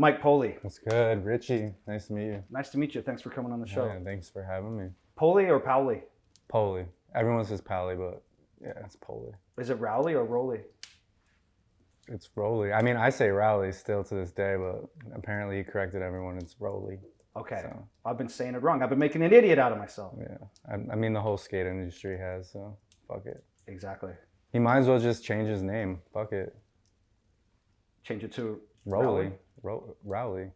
Mike Powley. What's good? Richie, nice to meet you. Nice to meet you. Thanks for coming on the show. Yeah, thanks for having me. Powley or Powley? Powley. Everyone says Powley, but yeah, it's Powley. Is it Rowley or Rowley? It's Rowley. I mean, I say Rowley still to this day, but apparently he corrected everyone. It's Rowley. Okay. So, I've been saying it wrong. I've been making an idiot out of myself. yeah. I mean, the whole skate industry has, so fuck it. Exactly. He might as well just change his name. Fuck it. Change it to Rowley. Rowley. Rowley.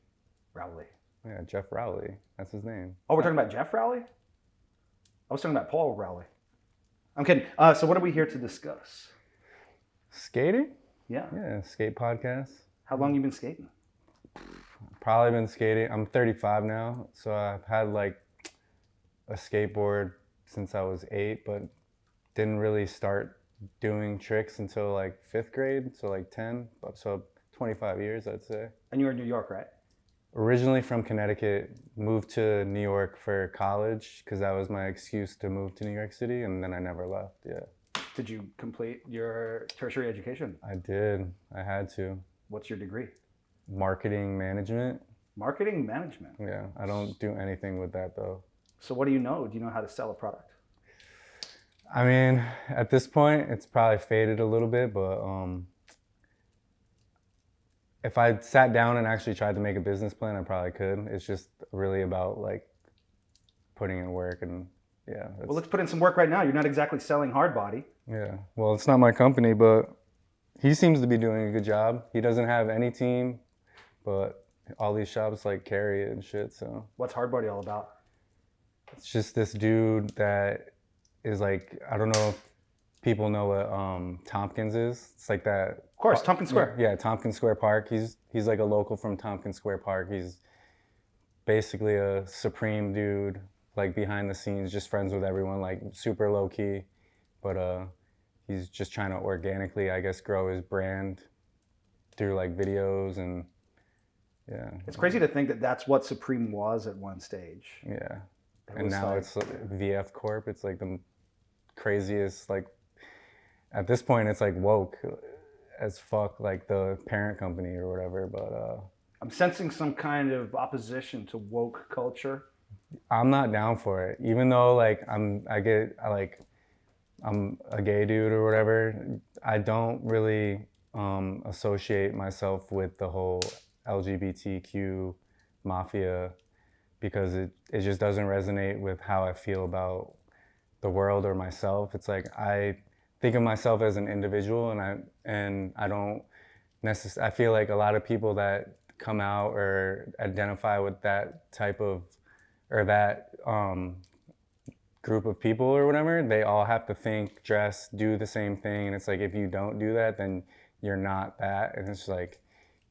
Rowley. Yeah, Jeff Rowley. That's his name. Oh, we're talking about Jeff Rowley? I was talking about Paul Rowley. I'm kidding. So what are we here to discuss? Skating? Yeah. Yeah, skate podcast. How long you been skating? Probably been skating. I'm 35 now, so I've had like a skateboard since I was 8, but didn't really start doing tricks until like 5th grade, so like 10, so 25 years I'd say. And you're in New York, right? Originally from Connecticut, moved to New York for college because that was my excuse to move to New York City, and then I never left, yeah. Did you complete your tertiary education? I did. I had to. What's your degree? Marketing management. Marketing management. Yeah, I don't do anything with that though. So what do you know? Do you know how to sell a product? I mean, at this point, it's probably faded a little bit, but if I sat down and actually tried to make a business plan, I probably could. It's just really about like putting in work and yeah. Well, let's put in some work right now. You're not exactly selling hard body. Yeah, well, it's not my company, but he seems to be doing a good job. He doesn't have any team, but all these shops like carry it and shit, so. What's hard body all about? It's just this dude that is like, I don't know if people know what Tompkins is. It's like that. Of course, Tompkins Square. Yeah, Tompkins Square Park. He's like a local from Tompkins Square Park. He's basically a supreme dude, like behind the scenes, just friends with everyone, like super low key. But he's just trying to organically, I guess, grow his brand through like videos and yeah. It's crazy to think that that's what Supreme was at one stage. Yeah. And now it's like VF Corp. It's like the craziest, like, at this point, it's like woke as fuck, like the parent company or whatever. But I'm sensing some kind of opposition to woke culture. I'm not down for it. Even though like I'm a gay dude or whatever, I don't really associate myself with the whole LGBTQ mafia because it just doesn't resonate with how I feel about the world or myself. It's like I think of myself as an individual, and I don't necessarily. I feel like a lot of people that come out or identify with that type of or that group of people or whatever, they all have to think, dress, do the same thing, and it's like if you don't do that, then you're not that. And it's like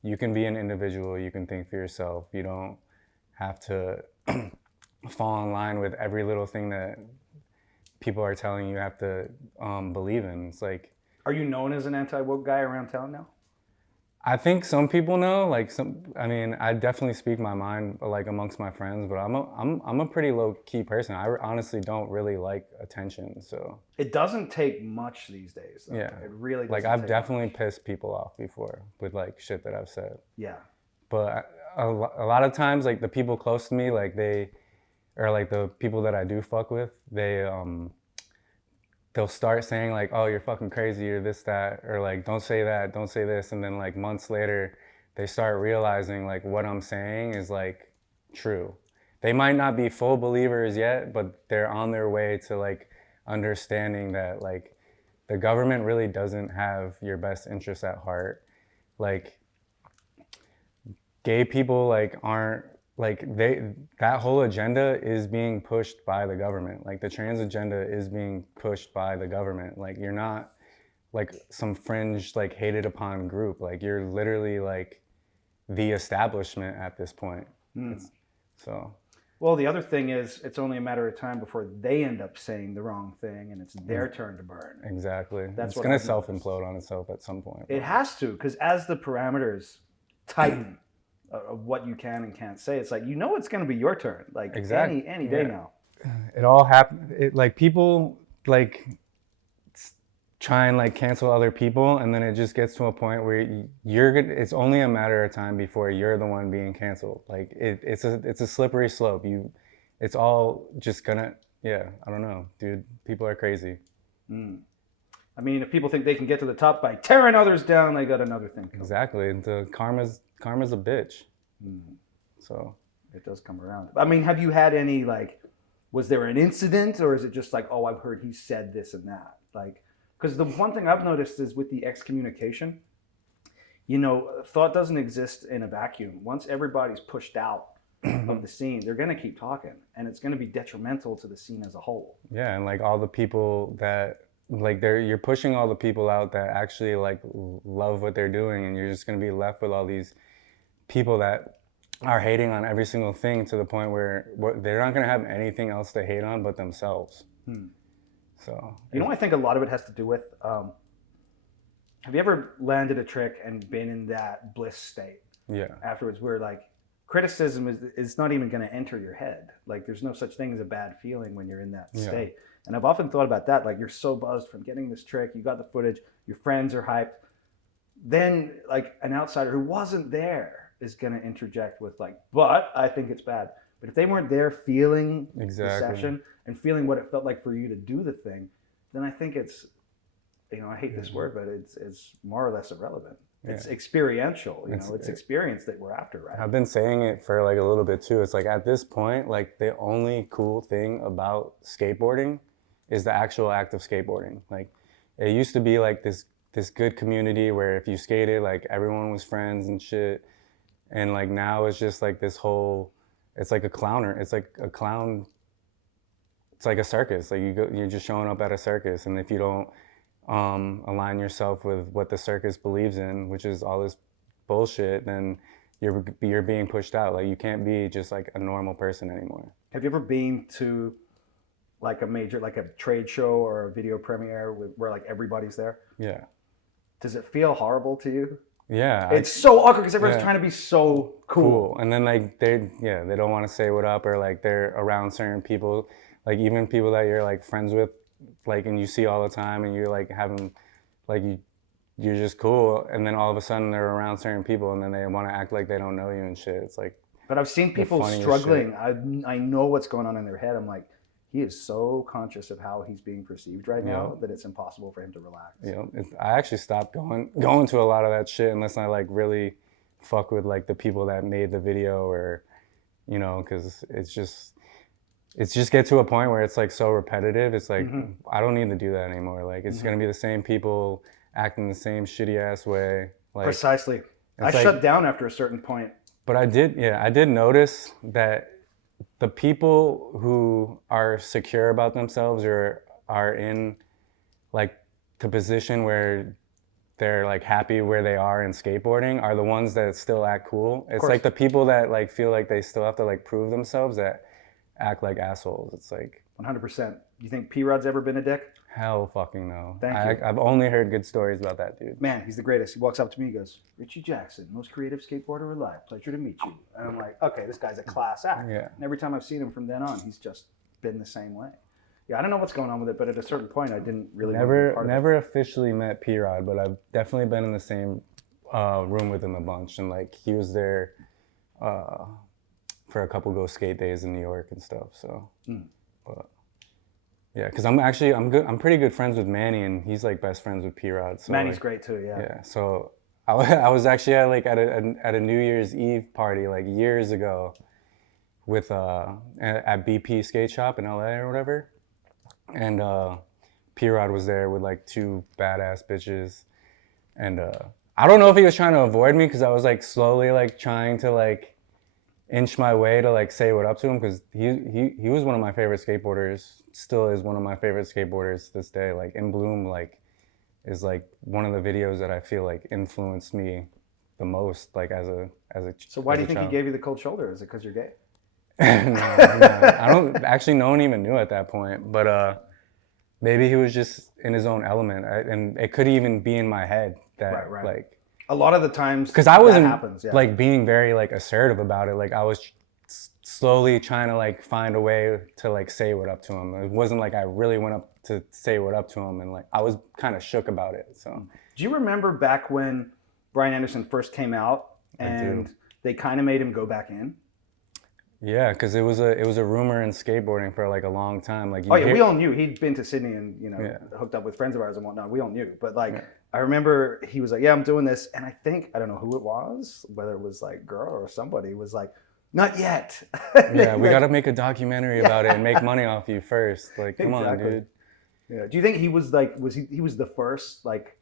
you can be an individual, you can think for yourself. You don't have to fall in line with every little thing that people are telling you have to believe in. It's like. Are you known as an anti-woke guy around town now? I think some people know. I mean, I definitely speak my mind like amongst my friends, but I'm a pretty low key person. I honestly don't really like attention, so. It doesn't take much these days, though. Yeah. It really doesn't. Like I've take definitely much. pissed people off before with like shit that I've said. Yeah. But a lot of times, like the people close to me, like or like the people that I do fuck with, they'll start saying like, oh, you're fucking crazy or this, that, or like, don't say that, don't say this. And then like months later, they start realizing like what I'm saying is like true. They might not be full believers yet, but they're on their way to like understanding that like the government really doesn't have your best interests at heart. Like gay people like aren't, like that whole agenda is being pushed by the government. Like the trans agenda is being pushed by the government. Like you're not like some fringe like hated upon group. Like you're literally like the establishment at this point. So. Well, the other thing is it's only a matter of time before they end up saying the wrong thing and it's their turn to burn. Exactly. That's it's going to self-implode on itself at some point. It has to, because as the parameters tighten of what you can and can't say, it's like, you know, it's going to be your turn. Like exactly. any day now. It all happened. Like people like try and like cancel other people, and then it just gets to a point where it's only a matter of time before you're the one being canceled. Like it's a slippery slope. It's all just gonna, yeah, I don't know, dude. People are crazy. I mean, if people think they can get to the top by tearing others down, they got another thing. Exactly. The karma's a bitch. So it does come around. I mean, have you had any, like, was there an incident, or is it just like, oh, I've heard he said this and that? Like, because the one thing I've noticed is with the excommunication, you know, thought doesn't exist in a vacuum. Once everybody's pushed out of the scene, they're going to keep talking, and it's going to be detrimental to the scene as a whole. Yeah, and like all the people that, like, you're pushing all the people out that actually like love what they're doing, and you're just going to be left with all these people that are hating on every single thing, to the point where they're not going to have anything else to hate on but themselves. So, you know, I think a lot of it has to do with, have you ever landed a trick and been in that bliss state? Yeah. Afterwards, where like criticism is not even going to enter your head. Like, there's no such thing as a bad feeling when you're in that state. And I've often thought about that. Like, you're so buzzed from getting this trick, you got the footage, your friends are hyped. Then like an outsider who wasn't there is going to interject with like, but I think it's bad. But if they weren't there feeling the session and feeling what it felt like for you to do the thing, then I think it's, you know, I hate this word, but it's more or less irrelevant. It's experiential, you know, it's experience that we're after, right? I've been saying it for like a little bit too. It's like, at this point, like, the only cool thing about skateboarding is the actual act of skateboarding. Like, it used to be like this good community where if you skated, like, everyone was friends and shit. And like now it's just like this whole, it's like a clowner. It's like a clown. It's like a circus. Like, you're just showing up at a circus, and if you don't align yourself with what the circus believes in, which is all this bullshit, then you're being pushed out. Like, you can't be just like a normal person anymore. Have you ever been to like a major, like a trade show or a video premiere where like everybody's there? Yeah. Does it feel horrible to you? Yeah. It's so awkward because everyone's trying to be so cool. And then like they don't want to say what up, or like they're around certain people, like even people that you're like friends with, like, and you see all the time, and you're like having, like, you're just cool, and then all of a sudden they're around certain people, and then they want to act like they don't know you and shit. It's like, but I've seen people struggling. I know what's going on in their head. I'm like, he is so conscious of how he's being perceived right now that it's impossible for him to relax. I actually stopped going to a lot of that shit unless I like really fuck with like the people that made the video, or, you know, because it's just get to a point where it's like so repetitive. It's like, I don't need to do that anymore. Like, it's gonna be the same people acting the same shitty ass way. Like, precisely. I shut down after a certain point. But I did notice that the people who are secure about themselves, or are in like the position where they're like happy where they are in skateboarding, are the ones that still act cool. It's like the people that like feel like they still have to like prove themselves that act like assholes. It's like 100%. You think P-Rod's ever been a dick? Hell fucking no. Thank you. I've only heard good stories about that dude. Man, he's the greatest. He walks up to me, he goes, "Richie Jackson, most creative skateboarder alive. Pleasure to meet you." And I'm like, okay, this guy's a class act. Yeah. And every time I've seen him from then on, he's just been the same way. Yeah, I don't know what's going on with it, but at a certain point, I didn't really never officially met P-Rod, but I've definitely been in the same room with him a bunch, and like he was there for a couple Go Skate days in New York and stuff. So, but yeah, because I'm pretty good friends with Manny, and he's like best friends with P-Rod. So Manny's like, great too. Yeah. Yeah. So I was actually at a New Year's Eve party like years ago with at BP Skate Shop in LA or whatever. And P-Rod was there with like two badass bitches, and I don't know if he was trying to avoid me because I was like slowly like trying to like inch my way to like say what up to him, because he was one of my favorite skateboarders, still is one of my favorite skateboarders to this day. Like In Bloom like is like one of the videos that I feel like influenced me the most, like as a So why do you think he gave you the cold shoulder? Is it because you're gay? No, I don't actually. No one even knew at that point, but maybe he was just in his own element, and it could even be in my head that right. like a lot of the times because I wasn't happens, like being very like assertive about it. Like I was slowly trying to like find a way to like say what up to him. It wasn't like I really went up to say what up to him, and like I was kind of shook about it. So do you remember back when Brian Anderson first came out and they kind of made him go back in? Yeah, because it was a rumor in skateboarding for like a long time. Like we all knew he'd been to Sydney and hooked up with friends of ours and whatnot. We all knew, but like I remember he was like, "Yeah, I'm doing this," and I don't know who it was, whether it was like girl or somebody was like, "Not yet." Yeah, we got to make a documentary about it and make money off you first. Like, come on, dude. Yeah. Do you think he was like he was the first like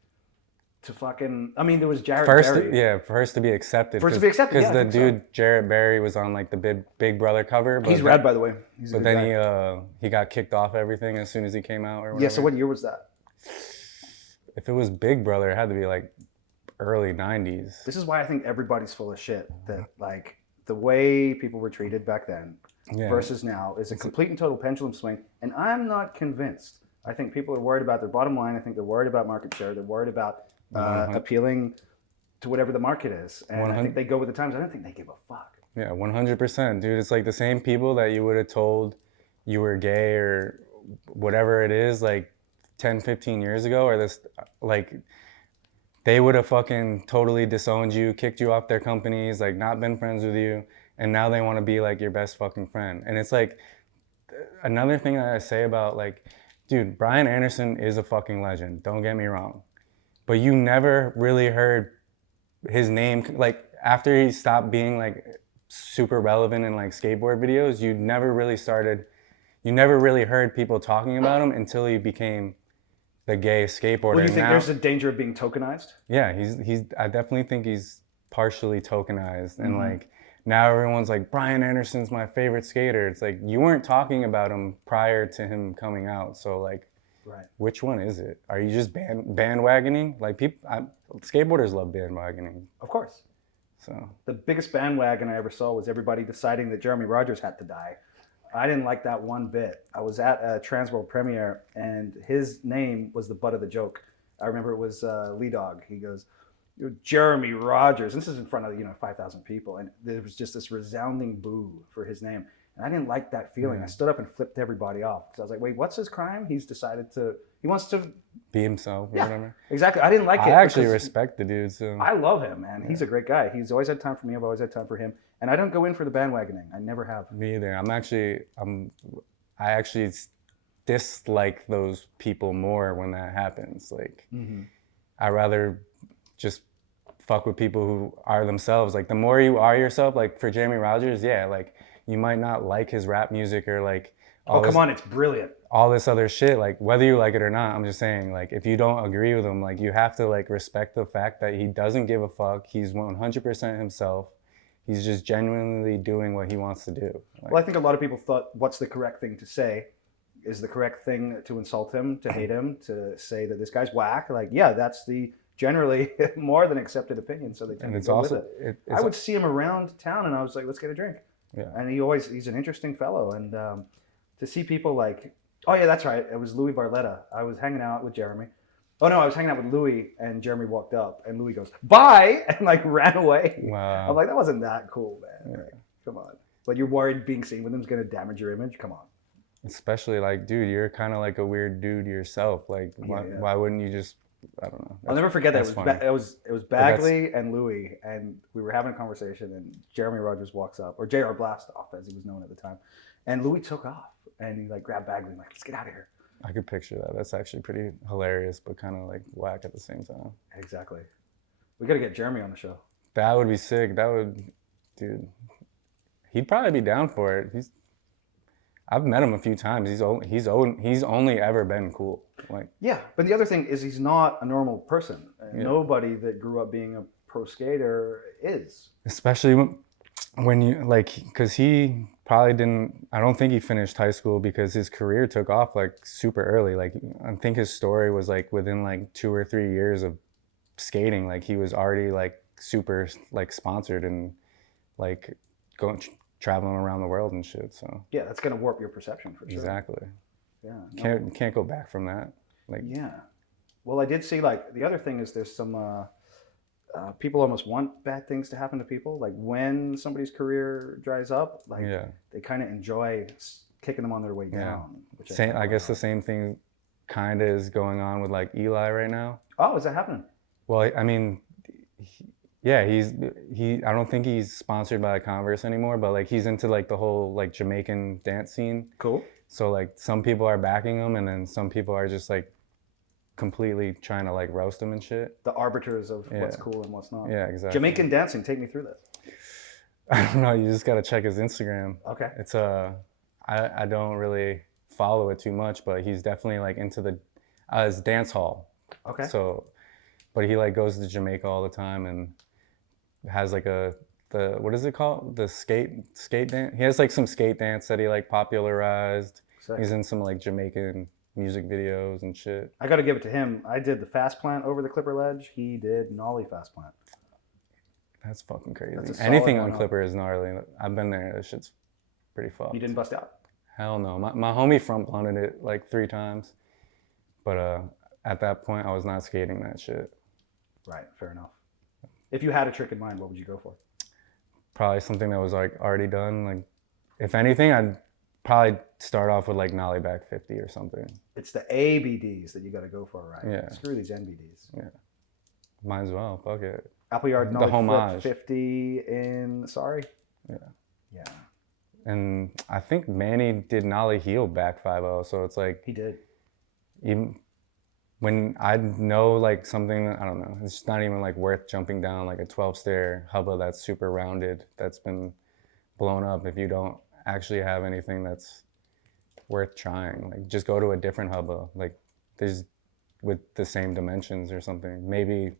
to fucking? I mean, there was Jarrett Berry. First to be accepted. First to be accepted, because the dude Jarrett Berry was on like the Big Brother cover. But he's rad, by the way. But then he got kicked off everything as soon as he came out or whatever. Yeah. So what year was that? If it was Big Brother, it had to be like early 90s. This is why I think everybody's full of shit. That like the way people were treated back then versus now is a complete and total pendulum swing, and I'm not convinced. I think people are worried about their bottom line. I think they're worried about market share. They're worried about appealing to whatever the market is. And I think they go with the times. I don't think they give a fuck. Yeah, 100%, dude. It's like the same people that you would have told you were gay or whatever it is, like 10, 15 years ago, or this, like, they would have fucking totally disowned you, kicked you off their companies, like not been friends with you, and now they want to be like your best fucking friend. And it's like, another thing that I say about like, dude, Brian Anderson is a fucking legend, don't get me wrong. But you never really heard his name, like after he stopped being like super relevant in like skateboard videos, you never really heard people talking about him until he became the gay skateboarder. Well, do you think there's a danger of being tokenized? Yeah, I definitely think he's partially tokenized. And like now everyone's like, Brian Anderson's my favorite skater. It's like, you weren't talking about him prior to him coming out. So like, which one is it? Are you just bandwagoning? Like skateboarders love bandwagoning. Of course. So the biggest bandwagon I ever saw was everybody deciding that Jeremy Rogers had to die. I didn't like that one bit. I was at a Transworld premiere and his name was the butt of the joke. I remember it was Lee Dog. He goes, Jeremy Rogers. And this is in front of 5,000 people, and there was just this resounding boo for his name. And I didn't like that feeling. I stood up and flipped everybody off because I was like, wait, what's his crime? He wants to be himself or whatever. Exactly. I didn't like it. I actually respect the dude. So I love him, man. He's a great guy. He's always had time for me. I've always had time for him. And I don't go in for the bandwagoning. I never have. Me either. I actually dislike those people more when that happens. Like, I rather just fuck with people who are themselves. Like, the more you are yourself, like for Jeremy Rogers, yeah, like you might not like his rap music or like come on, it's brilliant. All this other shit, like whether you like it or not, I'm just saying, like if you don't agree with him, like you have to like respect the fact that he doesn't give a fuck. He's 100% himself. He's just genuinely doing what he wants to do. Like, well, I think a lot of people thought what's the correct thing to say? Is the correct thing to insult him, to hate him, to say that this guy's whack? Like, yeah, that's the generally more than accepted opinion. So they tend to go with it. I would see him around town and I was like, let's get a drink. Yeah. And he's an interesting fellow. And to see people like, oh yeah, that's right. It was Louis Barletta. I was hanging out with Jeremy. Oh no, I was hanging out with Louis and Jeremy walked up and Louis goes, bye, and like ran away. Wow. I'm like, that wasn't that cool, man. Yeah. Like, come on. But you're worried being seen with him is going to damage your image? Come on. Especially like, dude, you're kind of like a weird dude yourself. Like, why wouldn't you just, I don't know. I'll never forget that. It was Bagley and Louis, and we were having a conversation, and Jeremy Rogers walks up, or JR Blastoff, as he was known at the time, and Louis took off, and he like grabbed Bagley, and like, let's get out of here. I could picture that. That's actually pretty hilarious, but kind of like whack at the same time. Exactly. We got to get Jeremy on the show. That would be sick. Dude, he'd probably be down for it. I've met him a few times. He's only ever been cool. Like, yeah, but the other thing is he's not a normal person. Nobody that grew up being a pro skater is. Especially when you like, because he probably didn't. I don't think he finished high school because his career took off like super early. Like, I think his story was like within like 2 or 3 years of skating. Like, he was already like super like sponsored and like traveling around the world and shit. So yeah, that's gonna warp your perception for sure. Exactly. Yeah. Can't go back from that. Like, yeah. Well, I did see like the other thing is there's some people almost want bad things to happen to people. Like when somebody's career dries up, like they kind of enjoy kicking them on their way down. Which I guess the same thing kind of is going on with like Eli right now. Oh, is that happening? Well, I mean, yeah, I don't think he's sponsored by Converse anymore, but like he's into like the whole like Jamaican dance scene. Cool. So like some people are backing him, and then some people are just like completely trying to like roast him and shit. The arbiters of what's cool and what's not. Yeah, exactly. Jamaican dancing, take me through this. I don't know, you just gotta check his Instagram. Okay. It's I don't really follow it too much, but he's definitely like into the his dance hall. Okay. So, but he like goes to Jamaica all the time and has like the what is it called? The skate dance. He has like some skate dance that he like popularized. Sick. He's in some like Jamaican music videos and shit. I got to give it to him. I did the fast plant over the Clipper ledge. He did nollie fast plant. That's fucking crazy. That's a Anything solid on one. Clipper is gnarly. I've been there. This shit's pretty fucked. You didn't bust out? Hell no. My homie front blunted it like 3 times. But at that point, I was not skating that shit. Right, fair enough. If you had a trick in mind, what would you go for? Probably something that was like already done. Like, if anything, I'd probably start off with like nollie back 50 or something. It's the ABDs that you got to go for, right? Yeah. Screw these NBDs. Yeah. Might as well. Fuck it. Appleyard The nollie homage. flip 50 in, sorry? Yeah. Yeah. And I think Manny did nollie heel back 5-0. So it's like, He did. even when I know like something, I don't know, it's not even like worth jumping down like a 12-stair hubba that's super rounded, that's been blown up if you don't actually have anything that's worth trying. Like just go to a different hubba, like there's with the same dimensions or something, maybe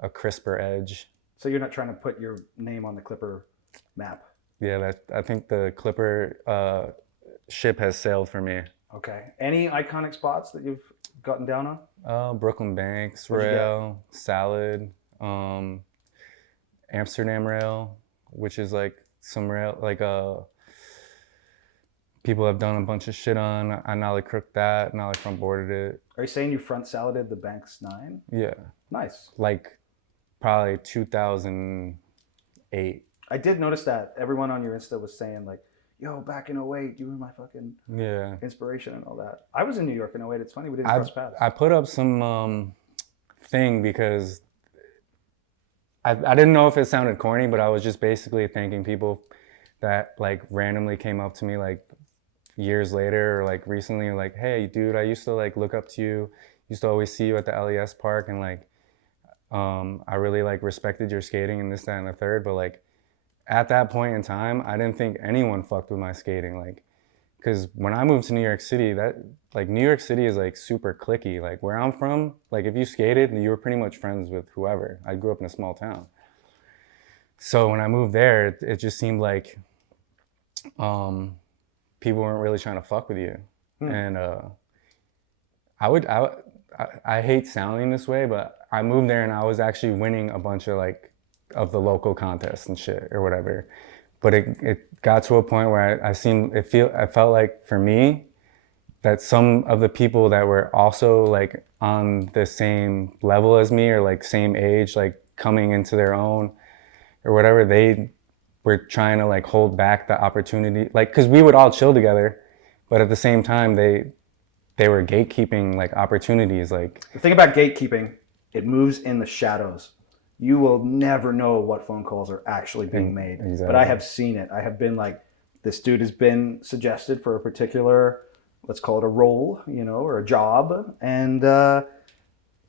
a crisper edge. So you're not trying to put your name on the Clipper map? Yeah, I think the Clipper ship has sailed for me. Okay. Any iconic spots that you've gotten down on? Brooklyn Banks Where'd you Rail, Salad, Amsterdam Rail, which is like some rail, like people have done a bunch of shit on. I nollie crooked that, nollie front boarded it. Are you saying you front saladed the Banks 9? Yeah, Nice. like probably 2008. I did notice that. Everyone on your Insta was saying like, yo, back in 08, you were my fucking inspiration and all that. I was in New York in 08. It's funny we didn't cross paths. I put up some thing because I didn't know if it sounded corny, but I was just basically thanking people that like randomly came up to me like years later or like recently, like, hey dude, I used to like look up to you, used to always see you at the LES park, and like I really like respected your skating and this, that, and the third, but like at that point in time, I didn't think anyone fucked with my skating, like, because when I moved to New York City, that like New York City is like super cliquey. Like where I'm from, like if you skated, you were pretty much friends with whoever. I grew up in a small town. So when I moved there, it just seemed like people weren't really trying to fuck with you. And I hate sounding this way, but I moved there and I was actually winning a bunch of like of the local contests and shit or whatever. But it got to a point where I felt like for me that some of the people that were also like on the same level as me or like same age, like coming into their own or whatever, they were trying to like hold back the opportunity, like, cause we would all chill together, but at the same time they were gatekeeping like opportunities. Like the thing about gatekeeping, it moves in the shadows. You will never know what phone calls are actually being made. Exactly. But I have seen it. I have been like, this dude has been suggested for a particular, let's call it a role, you know, or a job. And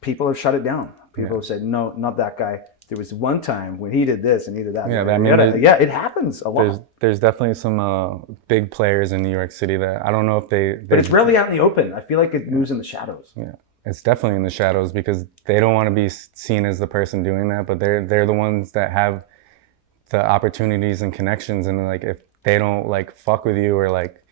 people have shut it down. People have said, no, not that guy. There was one time when he did this and he did that. Yeah, it happens a lot. There's definitely some big players in New York City that I don't know if they but it's rarely out in the open. I feel like it moves in the shadows. Yeah. It's definitely in the shadows because they don't want to be seen as the person doing that, but they're the ones that have the opportunities and connections, and like if they don't like fuck with you or like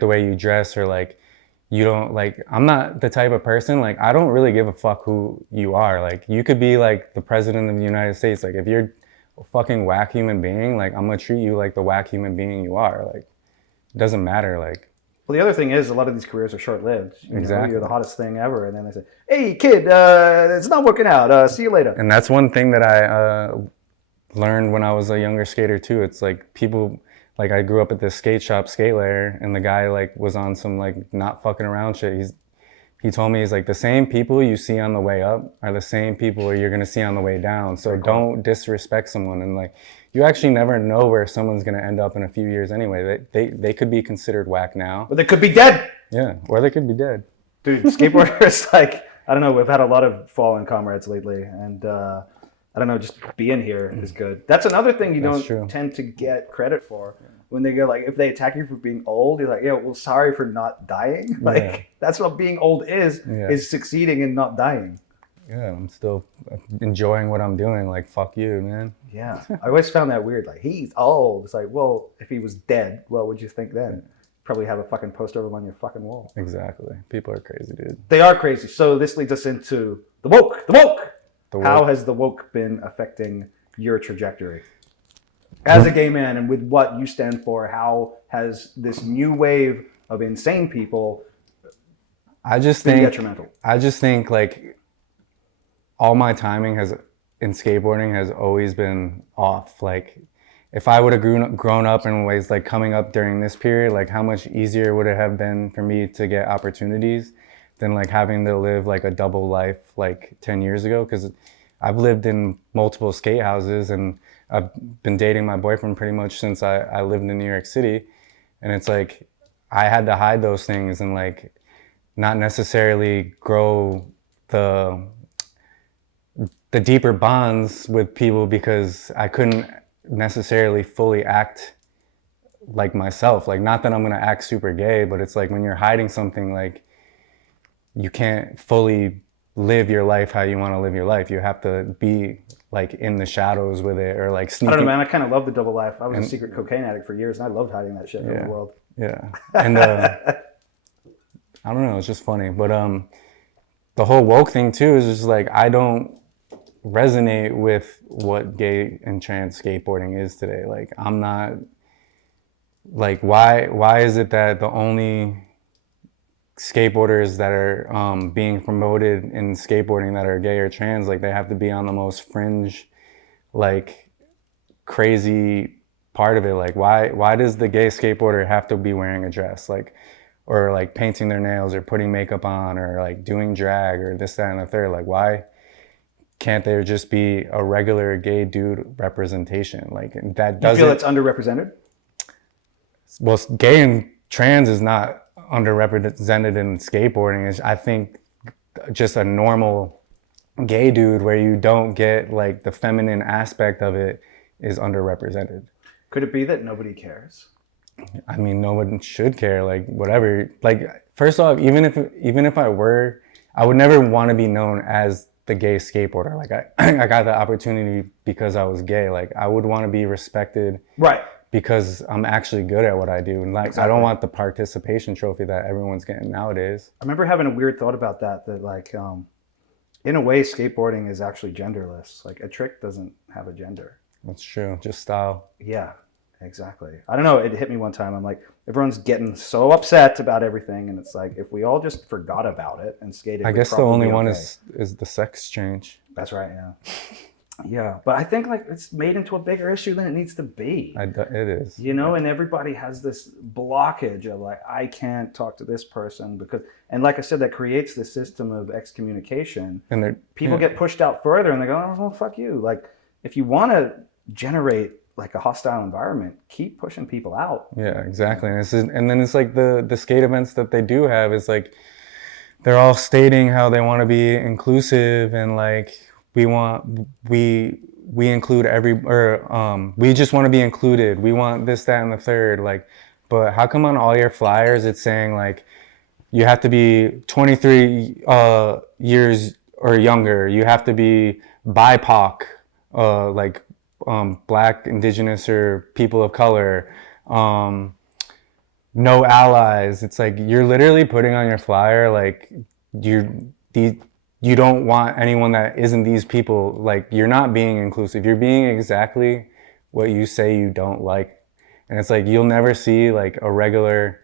the way you dress or like you don't like, I'm not the type of person, like I don't really give a fuck who you are. Like you could be like the president of the United States, like if you're a fucking whack human being, like I'm gonna treat you like the whack human being you are. Like it doesn't matter. Like, well, the other thing is a lot of these careers are short-lived. Exactly. You're the hottest thing ever, and then they say, "Hey, kid, it's not working out. See you later." And that's one thing that I learned when I was a younger skater too. It's like people, like I grew up at this skate shop, Skate Layer, and the guy like was on some like not fucking around shit. he told me, he's like, the same people you see on the way up are the same people you're going to see on the way down. So don't disrespect someone. And like, you actually never know where someone's going to end up in a few years anyway. They could be considered whack now. But they could be dead. Yeah, or they could be dead. Dude, skateboarders, like, I don't know, we've had a lot of fallen comrades lately, and I don't know, just being here is good. That's another thing you don't tend to get credit for. When they go, like, if they attack you for being old, you're like, yeah, well, sorry for not dying. Like, that's what being old is succeeding and not dying. Yeah, I'm still enjoying what I'm doing. Like, fuck you, man. Yeah, I always found that weird. Like, he's old. It's like, well, if he was dead, what would you think then? Probably have a fucking poster of him on your fucking wall. Exactly. People are crazy, dude. They are crazy. So this leads us into the woke. The woke. How has the woke been affecting your trajectory? As a gay man and with what you stand for, how has this new wave of insane people been detrimental? I just think like all my timing in skateboarding has always been off. Like if I would have grown up in ways like coming up during this period, like how much easier would it have been for me to get opportunities than like having to live like a double life like 10 years ago? Because I've lived in multiple skate houses and I've been dating my boyfriend pretty much since I lived in New York City. And it's like, I had to hide those things and like not necessarily grow the deeper bonds with people because I couldn't necessarily fully act like myself. Like, not that I'm gonna act super gay, but it's like when you're hiding something, like you can't fully live your life how you want to live your life. You have to be like in the shadows with it, or like sneaking. I don't know, man. I kind of love the double life. I was a secret cocaine addict for years, and I loved hiding that shit from the world. Yeah, and I don't know. It's just funny, but the whole woke thing too is just like I don't resonate with what gay and trans skateboarding is today. Like I'm not like why is it that the only skateboarders that are being promoted in skateboarding that are gay or trans, like they have to be on the most fringe, like crazy part of it? Like why does the gay skateboarder have to be wearing a dress, like, or like painting their nails or putting makeup on or like doing drag or this, that, and the third? Like why can't there just be a regular gay dude representation? Like that doesn't. You feel it's underrepresented? Well, gay and trans is not underrepresented in skateboarding. I think just a normal gay dude where you don't get like the feminine aspect of it is underrepresented. Could it be that nobody cares? I mean, no one should care. Like whatever. Like first off, even if I were, I would never want to be known as the gay skateboarder. Like I got the opportunity because I was gay. Like I would want to be respected. Right. Because I'm actually good at what I do. And like, I don't want the participation trophy that everyone's getting nowadays. I remember having a weird thought about that like, in a way, skateboarding is actually genderless. Like a trick doesn't have a gender. That's true, just style. Yeah, exactly. I don't know, it hit me one time. I'm like, everyone's getting so upset about everything. And it's like, if we all just forgot about it and skated, I guess the only one is the sex change. That's right, yeah. Yeah, but I think like it's made into a bigger issue than it needs to be. It is. You know, and everybody has this blockage of like, I can't talk to this person because, and like I said, that creates this system of excommunication. And people get pushed out further and they go, oh, well, fuck you. Like, if you want to generate like a hostile environment, keep pushing people out. Yeah, exactly. And then it's like the skate events that they do have is like, they're all stating how they want to be inclusive and like, we include we just want to be included. We want this, that, and the third. Like, but how come on all your flyers it's saying like you have to be 23 years or younger. You have to be BIPOC, Black, Indigenous, or people of color. No allies. It's like you're literally putting on your flyer like you don't want anyone that isn't these people. Like, you're not being inclusive. You're being exactly what you say you don't like. And it's like, you'll never see like a regular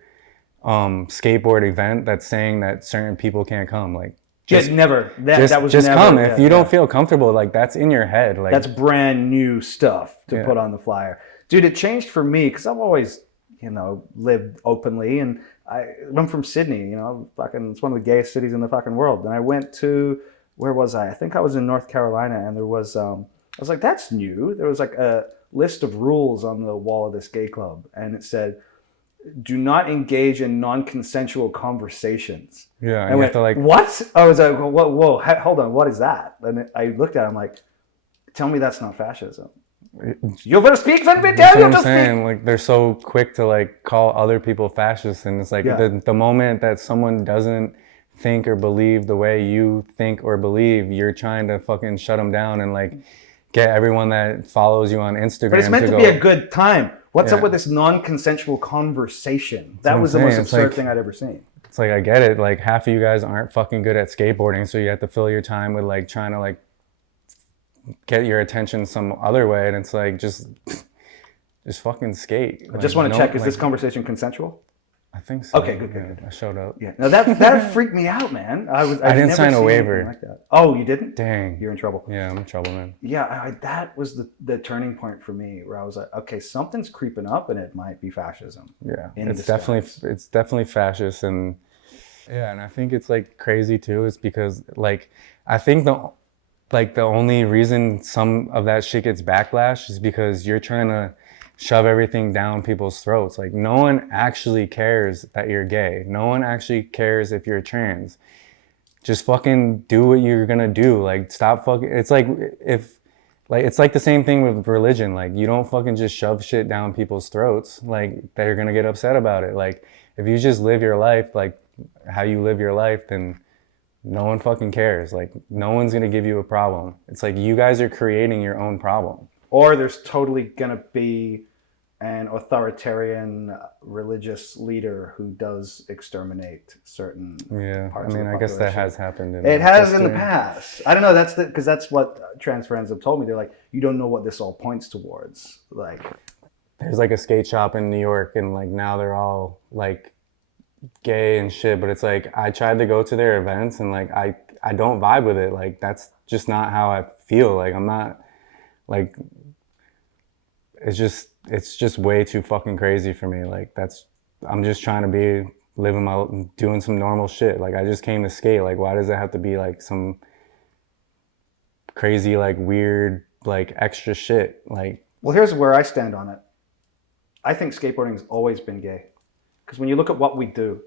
skateboard event that's saying that certain people can't come. Like, just never. That was just never, come. If you don't feel comfortable, like that's in your head. Like that's brand new stuff to put on the flyer. Dude, it changed for me because I've always, lived openly. And I'm from Sydney, fucking, it's one of the gayest cities in the fucking world. And I went to, where was I? I think I was in North Carolina, and there was, I was like, that's new. There was like a list of rules on the wall of this gay club, and it said, do not engage in non-consensual conversations. Yeah, and I went, like, what? I was like, whoa, hold on, what is that? And I looked at him like, tell me that's not fascism. You better speak, let me tell you to speak. Like, they're so quick to like call other people fascists, and it's like the moment that someone doesn't think or believe the way you think or believe, you're trying to fucking shut them down and like get everyone that follows you on Instagram. But it's meant to be a good time. What's up with this non-consensual conversation? That was the most absurd thing I'd ever seen. It's like, I get it. Like, half of you guys aren't fucking good at skateboarding, so you have to fill your time with like trying to like get your attention some other way, and it's like, just fucking skate. I just want to check, is this conversation consensual? I think so. Okay, good. I showed up. Yeah. No, that freaked me out, man. I didn't sign a waiver. Like that. Oh, you didn't? Dang. You're in trouble. Yeah, I'm in trouble, man. Yeah, that was the turning point for me, where I was like, okay, something's creeping up, and it might be fascism. Yeah, it's definitely fascist, and I think it's like crazy too, is because like I think the only reason some of that shit gets backlash is because you're trying to shove everything down people's throats. Like, no one actually cares that you're gay. No one actually cares if you're trans. Just fucking do what you're gonna do. Like, stop fucking. It's like it's like the same thing with religion. Like, you don't fucking just shove shit down people's throats. Like, they're gonna get upset about it. Like, if you just live your life like how you live your life, then no one fucking cares. Like, no one's gonna give you a problem. It's like, you guys are creating your own problem. Or there's totally gonna be an authoritarian religious leader who does exterminate certain parts of the population. I guess that has happened. It has in the past. I don't know. Because that's what trans friends have told me. They're like, you don't know what this all points towards. Like, there's like a skate shop in New York, and like now they're all like gay and shit. But it's like, I tried to go to their events, and like I don't vibe with it. Like, that's just not how I feel. Like, I'm not like. It's just way too fucking crazy for me. Like, I'm just trying to be doing some normal shit. Like, I just came to skate. Like, why does it have to be like some crazy, like weird, like extra shit? Like, well, here's where I stand on it. I think skateboarding has always been gay. Because when you look at what we do,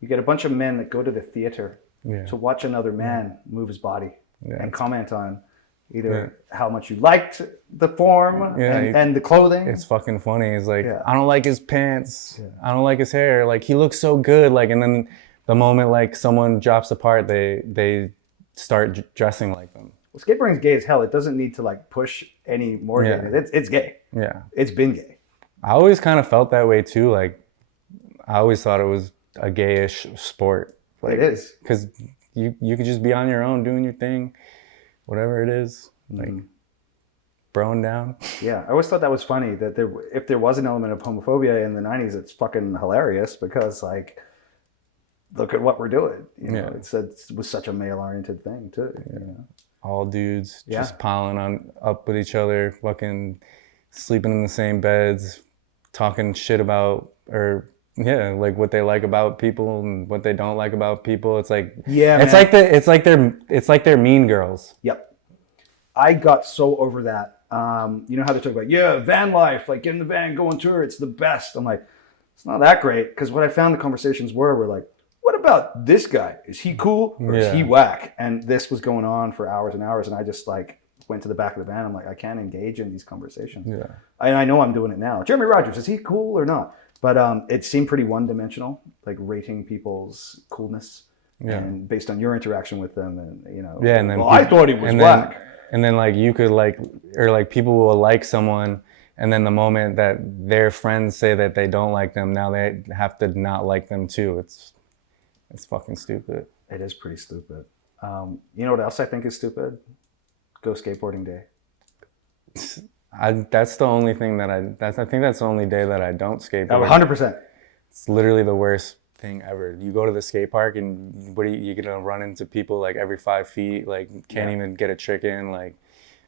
you get a bunch of men that go to the theater to watch another man move his body and comment on either how much you liked the form and the clothing. It's fucking funny. It's like, I don't like his pants. I don't like his hair. Like, he looks so good. Like, and then the moment like someone drops a part, they start dressing like them. Well, skateboarding's gay as hell. It doesn't need to like push any more gay. It's gay. Yeah. It's been gay. I always kind of felt that way too. Like, I always thought it was a gayish sport. Like, it is. Because you could just be on your own doing your thing. Whatever it is, like broing down. Yeah, I always thought that was funny, that if there was an element of homophobia in the 90s, it's fucking hilarious, because like, look at what we're doing. It was such a male-oriented thing too. All dudes just piling up with each other, fucking sleeping in the same beds, talking shit about like what they like about people and what they don't like about people. It's like it's like they're Mean Girls. Yep. I got so over that. You know how they talk about van life, like get in the van, go on tour, it's the best. I'm like, it's not that great, because what I found the conversations were like, what about this guy? Is he cool or is he whack? And this was going on for hours and hours, and I just like went to the back of the van. I'm like, I can't engage in these conversations. Yeah. And I know I'm doing it now. Jeremy Rogers, is he cool or not? But it seemed pretty one-dimensional, like rating people's coolness, and based on your interaction with them, and and then I thought he was whack. And then like you could like, or like people will like someone, and then the moment that their friends say that they don't like them, now they have to not like them too. It's fucking stupid. It is pretty stupid. You know what else I think is stupid? Go skateboarding day. That's the only thing I think that's the only day that I don't skateboard. 100%. It's literally the worst thing ever. You go to the skate park, and you're gonna run into people like every 5 feet, like can't even get a trick in. Like,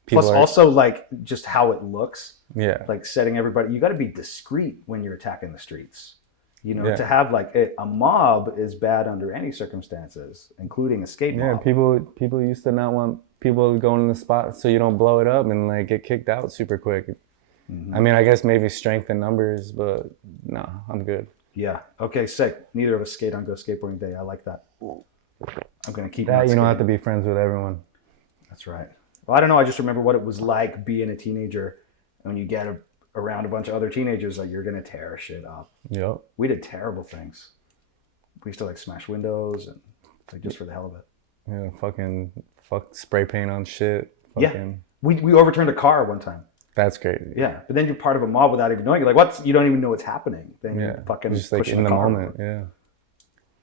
Plus, also like just how it looks. Yeah. Like setting everybody. You got to be discreet when you're attacking the streets. You know, to have like a mob is bad under any circumstances, including a skate mob. Yeah, people used to not want people going in the spot so you don't blow it up and like get kicked out super quick. I mean, I guess maybe strength in numbers, but no, I'm good. Yeah. Okay, sick. Neither of us skate on Go Skateboarding Day. I like that. I'm going to keep that. You don't have to be friends with everyone. That's right. Well, I don't know. I just remember what it was like being a teenager. When you get around a bunch of other teenagers, like you're going to tear shit up. Yep. We did terrible things. We used to like smash windows and like just for the hell of it. Yeah, fuck spray paint on shit. Yeah. We overturned a car one time. That's crazy. Yeah, but then you're part of a mob without even knowing it. Like, you don't even know what's happening. Then you're fucking just like in the moment. Yeah.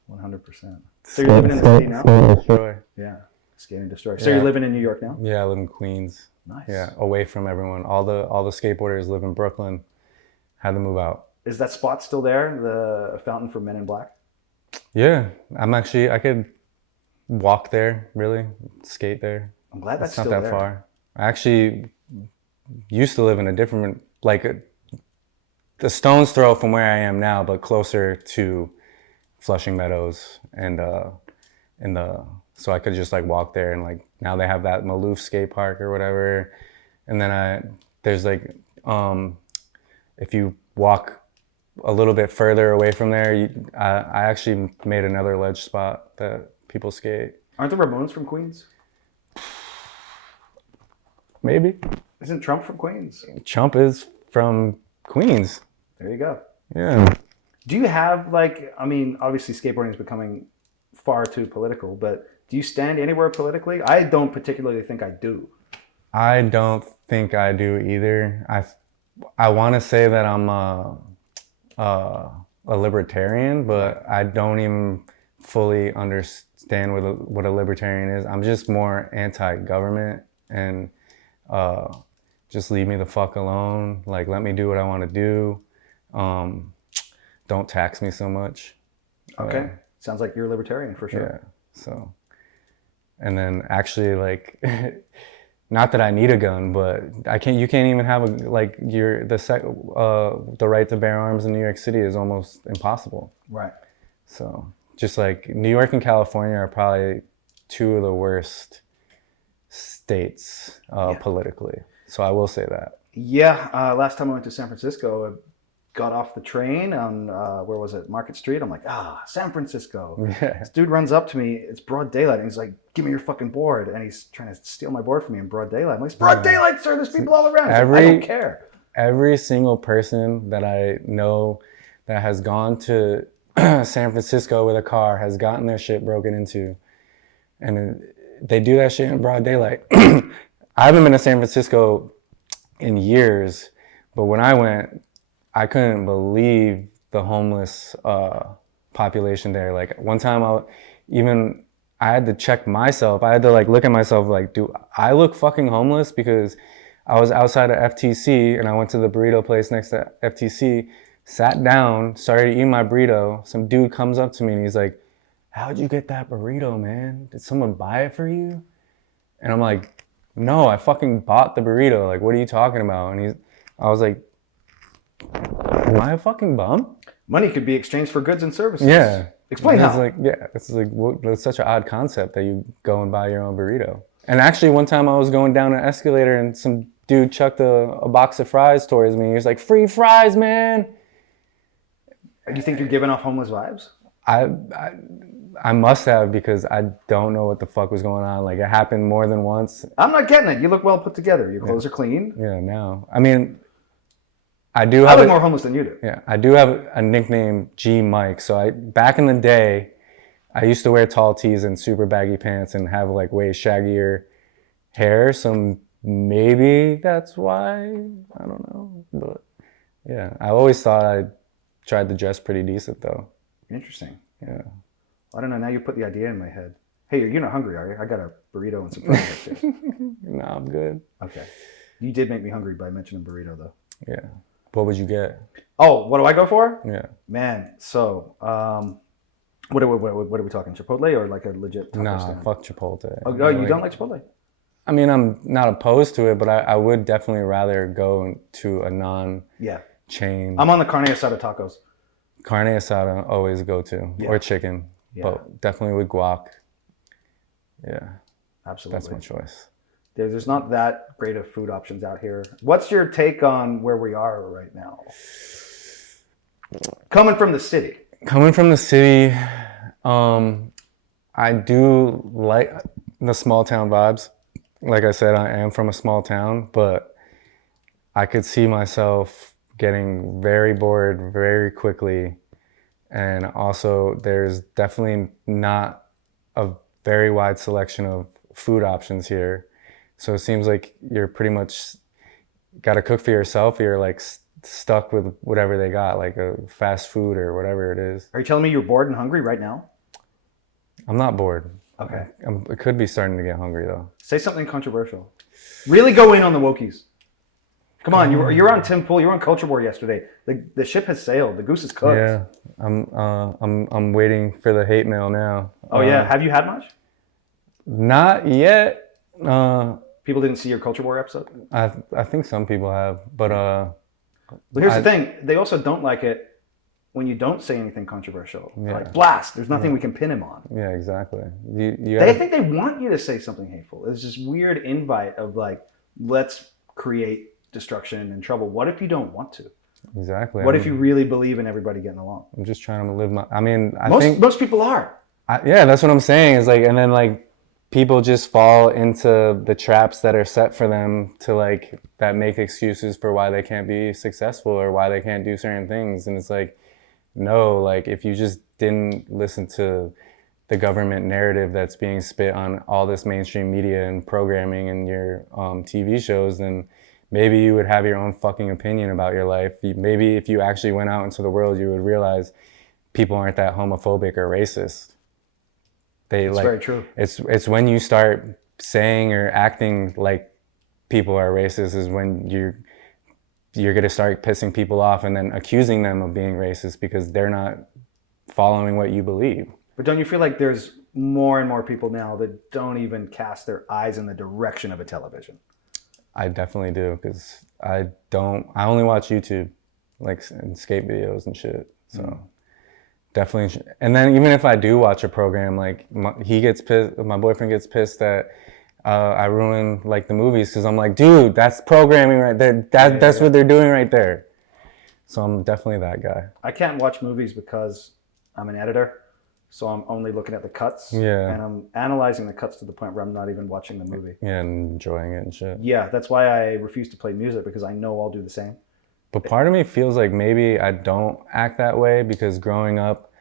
100%. So you're living in the city now? Destroy. Yeah, skate and destroy. So you're living in New York now? Yeah, I live in Queens. Nice. Yeah, away from everyone. All the skateboarders live in Brooklyn. Had to move out. Is that spot still there? The fountain for Men in Black? Yeah, I could walk there. Really, skate there. I'm glad that's not still that there. far. I actually used to live in a different, the stone's throw from where I am now, but closer to Flushing Meadows and so I could just like walk there, and like now they have that Maloof skate park or whatever, and then there's like if you walk a little bit further away from there, I actually made another ledge spot that people skate. Aren't the Ramones from Queens? Maybe. Isn't Trump from Queens? Trump is from Queens. There you go. Yeah. Do you have obviously skateboarding is becoming far too political, but do you stand anywhere politically? I don't particularly think I do. I don't think I do either. I want to say that I'm a libertarian, but I don't even fully understand what a libertarian is. I'm just more anti-government and just leave me the fuck alone. Like, let me do what I want to do. Don't tax me so much. Okay. Sounds like you're a libertarian for sure. Yeah. So, and then actually, like, not that I need a gun, but you can't even have the right to bear arms in New York City is almost impossible. Right. So just like New York and California are probably two of the worst states politically. So I will say that. Yeah. Last time I went to San Francisco, I got off the train on, where was it? Market Street. I'm like, San Francisco. Yeah. This dude runs up to me. It's broad daylight. And he's like, give me your fucking board. And he's trying to steal my board from me in broad daylight. I'm like, it's broad daylight, sir. There's people all around. I don't care. Every single person that I know that has gone to San Francisco with a car has gotten their shit broken into. And they do that shit in broad daylight. I haven't been to San Francisco in years, but when I went, I couldn't believe the homeless population there. Like one time I had to check myself. I had to like look at myself like, do I look fucking homeless? Because I was outside of FTC and I went to the burrito place next to FTC, sat down, started eating my burrito. Some dude comes up to me and he's like, how'd you get that burrito, man? Did someone buy it for you? And I'm like, no, I fucking bought the burrito. Like, what are you talking about? And I was like, am I a fucking bum? Money could be exchanged for goods and services. Yeah. Explain how. It's such an odd concept that you go and buy your own burrito. And actually, one time I was going down an escalator and some dude chucked a box of fries towards me. He was like, free fries, man. Do you think you're giving off homeless vibes? I must have, because I don't know what the fuck was going on. Like, it happened more than once. I'm not getting it. You look well put together. Your clothes are clean. Yeah, now. I mean, I look more homeless than you do. Yeah, I do have a nickname, G Mike. So back in the day, I used to wear tall tees and super baggy pants and have like way shaggier hair. So maybe that's why. I don't know. But yeah, I always thought I tried to dress pretty decent though. Interesting. Yeah. I don't know. Now you put the idea in my head. Hey, you're not hungry, are you? I got a burrito and some fries up here. No, I'm good. Okay. You did make me hungry by mentioning burrito though. Yeah. What would you get? Oh, what do I go for? Yeah. Man, so what are we talking? Chipotle or like a legit taco stand? Fuck Chipotle. Oh, you don't like Chipotle? I mean, I'm not opposed to it, but I would definitely rather go to a non-chain. I'm on the carne asada tacos. Carne asada, always go to, or chicken, but definitely with guac. Yeah, absolutely. That's my choice. There's not that great of food options out here. What's your take on where we are right now? Coming from the city. I do like the small town vibes. Like I said, I am from a small town, but I could see myself getting very bored very quickly. And also, there's definitely not a very wide selection of food options here. So it seems like you're pretty much got to cook for yourself. You're like stuck with whatever they got, like a fast food or whatever it is. Are you telling me you're bored and hungry right now? I'm not bored. Okay. I could be starting to get hungry though. Say something controversial. Really go in on the wokies. Come on, you're on Tim Pool. You were on Culture War yesterday. The ship has sailed. The goose is cooked. Yeah, I'm waiting for the hate mail now. Oh yeah, have you had much? Not yet. People didn't see your Culture War episode? I think some people have, but But here's the thing, they also don't like it when you don't say anything controversial. Like blast, there's nothing we can pin him on. Yeah, exactly. I think they want you to say something hateful. It's this weird invite of like, let's create destruction and trouble. What if you don't want to? Exactly. What if you really believe in everybody getting along? I'm just trying to live my, I mean, most people are. Yeah, that's what I'm saying. Is like, and then like, people just fall into the traps that are set for them to like, that make excuses for why they can't be successful or why they can't do certain things. And it's like, no, like if you just didn't listen to the government narrative that's being spit on all this mainstream media and programming and your TV shows, then maybe you would have your own fucking opinion about your life. Maybe if you actually went out into the world, you would realize people aren't that homophobic or racist. That's very true. It's when you start saying or acting like people are racist is when you're going to start pissing people off and then accusing them of being racist because they're not following what you believe. But don't you feel like there's more and more people now that don't even cast their eyes in the direction of a television? I definitely do, because I only watch YouTube, like, and skate videos and shit. So definitely. And then even if I do watch a program, like my boyfriend gets pissed that I ruin like the movies, because I'm like, dude, that's programming right there. That's what they're doing right there. So I'm definitely that guy. I can't watch movies because I'm an editor. So I'm only looking at the cuts. Yeah. And I'm analyzing the cuts to the point where I'm not even watching the movie. Yeah, and enjoying it and shit. Yeah, that's why I refuse to play music, because I know I'll do the same. But part of me feels like maybe I don't act that way, because growing up,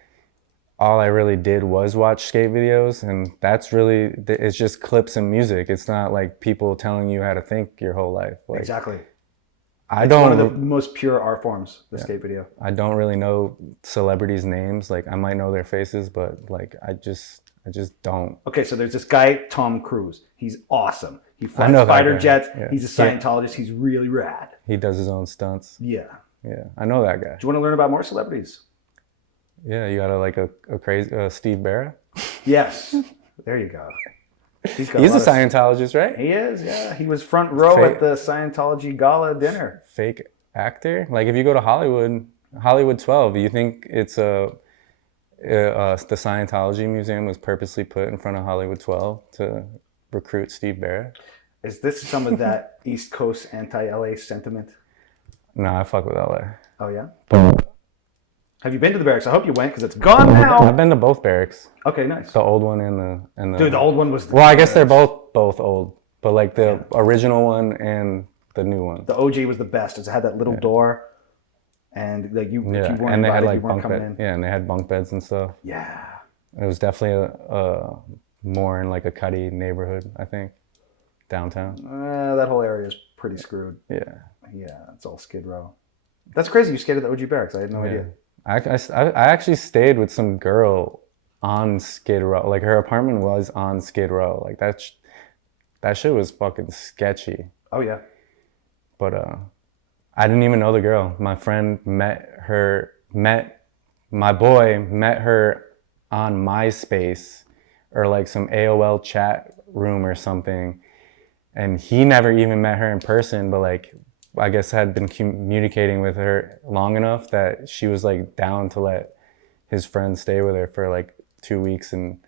all I really did was watch skate videos, and that's really, it's just clips and music. It's not like people telling you how to think your whole life. Like, exactly. It's one of the most pure art forms, the skate video. I don't really know celebrities' names. Like, I might know their faces, but like I just don't. Okay, so there's this guy, Tom Cruise. He's awesome. He flies fighter jets. Yeah. He's a Scientologist. He's really rad. He does his own stunts. Yeah. Yeah, I know that guy. Do you want to learn about more celebrities? Yeah, you got a crazy Steve Barra? Yes. There you go. He's a Scientologist, right? He is, yeah. He was front row at the Scientology gala dinner. Fake actor? Like, if you go to Hollywood 12, you think it's the Scientology Museum was purposely put in front of Hollywood 12 to recruit Steve Barra? Is this some of that East Coast anti-LA sentiment? No, I fuck with LA. Oh, yeah? Have you been to the barracks? I hope you went, because it's gone now. I've been to both barracks. Okay, nice. The old one and the Dude, the old one was well, I guess they're both old, but like the original one and the new one. The OG was the best. It had that little door, and like if you weren't and they invited, had like you weren't coming in. Yeah, and they had bunk beds and stuff. Yeah. It was definitely more in like a cuddy neighborhood, I think, downtown. That whole area is pretty screwed. Yeah. Yeah, it's all Skid Row. That's crazy. You skated the OG barracks. I had no idea. I actually stayed with some girl on Skid Row. Like, her apartment was on Skid Row. Like, that shit was fucking sketchy. Oh yeah. But I didn't even know the girl. My friend my boy met her on MySpace or like some AOL chat room or something. and he never even met her in person, but like I guess had been communicating with her long enough that she was like down to let his friend stay with her for like 2 weeks in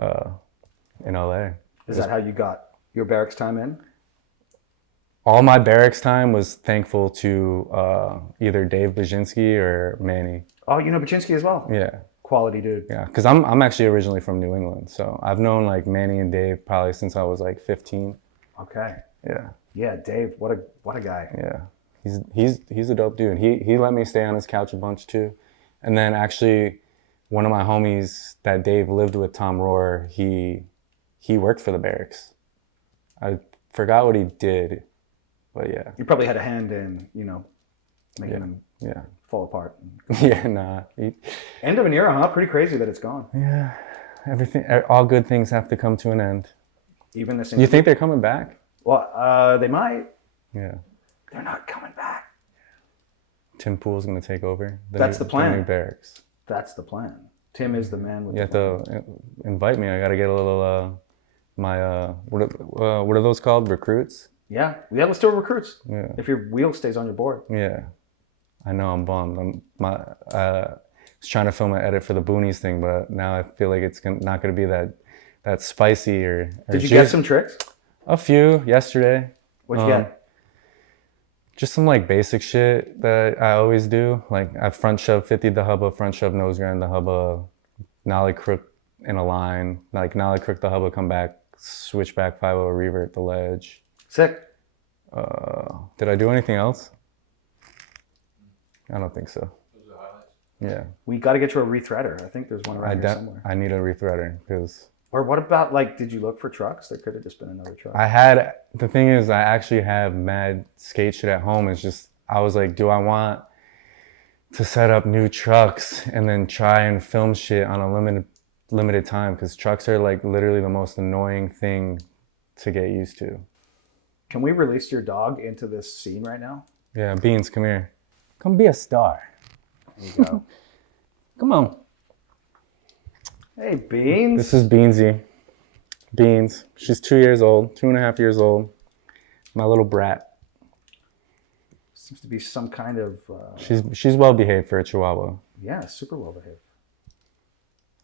LA. Is that how you got your barracks time in? All my barracks time was thankful to either Dave Baczynski or Manny. Oh, you know Baczynski as well? Yeah. Quality dude. Yeah, because I'm actually originally from New England, so I've known like Manny and Dave probably since I was like 15. Okay. Yeah. Yeah, Dave, what a guy. Yeah. He's a dope dude. He let me stay on his couch a bunch too. And then actually one of my homies that Dave lived with, Tom Rohr, he worked for the barracks. I forgot what he did, but yeah. You probably had a hand in, making them fall apart. Yeah, nah. End of an era, huh? Pretty crazy that it's gone. Yeah. Everything, all good things have to come to an end. Even this. You think they're coming back? Well, they might. Yeah. They're not coming back. Tim Pool's going to take over. That's the plan. The new barracks. That's the plan. Tim is the man with you the plan. have to invite me. I got to get a little, what are those called? Recruits? Yeah, let's do recruits. Yeah. If your wheel stays on your board. Yeah. I know, I'm bummed. I was trying to film an edit for the Boonies thing, but now I feel like it's not going to be that spicy or Did you get some tricks? A few yesterday. What'd you get? Just some like basic shit that I always do. Like I front shove 50 the hubba, front shove nose grind the hubba, nollie crook in a line, like nollie crook the hubba, come back, switch back 5-0, revert the ledge. Sick. Did I do anything else? I don't think so. Those are the highlights. Yeah. We got to get you a rethreader. I think there's one around here somewhere. I need a rethreader because. Or what about like? Did you look for trucks? There could have just been another truck. The thing is, I actually have mad skate shit at home. It's just I was like, do I want to set up new trucks and then try and film shit on a limited time? Because trucks are like literally the most annoying thing to get used to. Can we release your dog into this scene right now? Yeah, Beans, come here. Come be a star. There you go. Come on. Hey, Beans. This is Beansy. Beans. She's 2 years old, 2.5 years old. My little brat. Seems to be some kind of... She's well behaved for a Chihuahua. Yeah, super well behaved.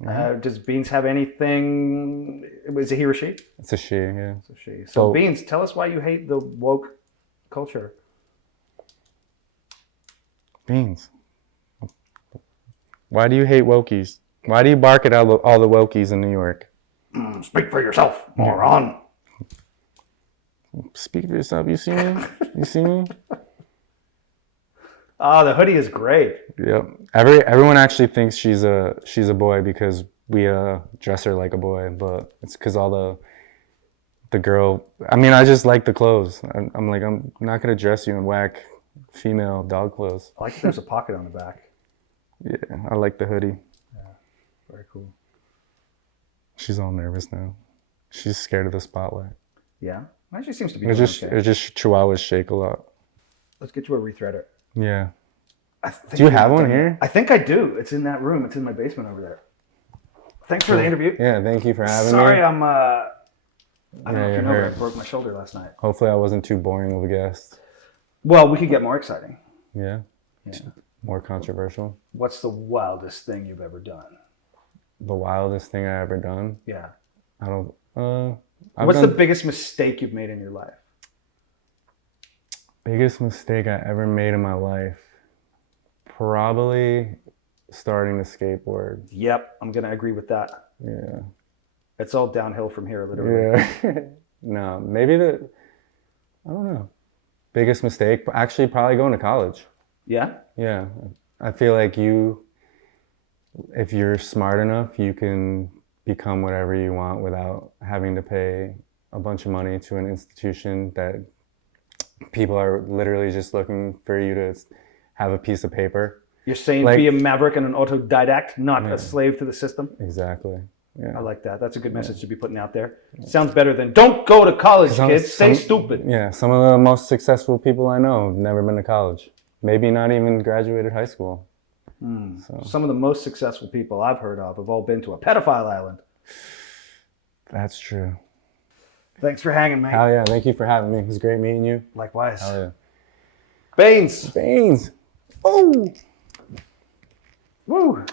Mm-hmm. Does Beans have anything... Is it he or she? It's a she, yeah. It's a she. So Beans, tell us why you hate the woke culture. Beans. Why do you hate wokies? Why do you bark at all the wokies in New York? Speak for yourself, moron. Speak for yourself. You see me? You see me? Oh, the hoodie is great. Yep. Everyone actually thinks she's a boy because we dress her like a boy, but it's because all the girl. I mean, I just like the clothes. I'm like, I'm not gonna dress you in whack female dog clothes. I like that there's a pocket on the back. Yeah, I like the hoodie. Yeah, very cool. She's all nervous now. She's scared of the spotlight. Yeah, she seems to be. It's just Chihuahuas shake a lot. Let's get you a rethreader. Yeah. Do you have one here? I think I do. It's in that room. It's in my basement over there. Thanks for the interview. Yeah, thank you for having me. Sorry, I don't know if you know, but I broke my shoulder last night. Hopefully I wasn't too boring of a guest. Well, we could get more exciting. Yeah? Yeah. More controversial. What's the wildest thing you've ever done? The wildest thing I ever done? Yeah. I don't... What's the biggest mistake you've made in your life? Biggest mistake I ever made in my life? Probably starting to skateboard. Yep, I'm going to agree with that. Yeah. It's all downhill from here, literally. Yeah. No, maybe I don't know. Biggest mistake? Actually, probably going to college. Yeah? Yeah. I feel like if you're smart enough, you can become whatever you want without having to pay a bunch of money to an institution that people are literally just looking for you to have a piece of paper. You're saying be a maverick and an autodidact, not a slave to the system? Exactly. Yeah. I like that. That's a good message to be putting out there. Sounds better than, don't go to college, kids. Stay stupid. Yeah, some of the most successful people I know have never been to college. Maybe not even graduated high school. So. Some of the most successful people I've heard of have all been to a pedophile island. That's true. Thanks for hanging, mate. Hell yeah. Thank you for having me. It was great meeting you. Likewise. Hell yeah. Baines. Baines. Oh. Woo.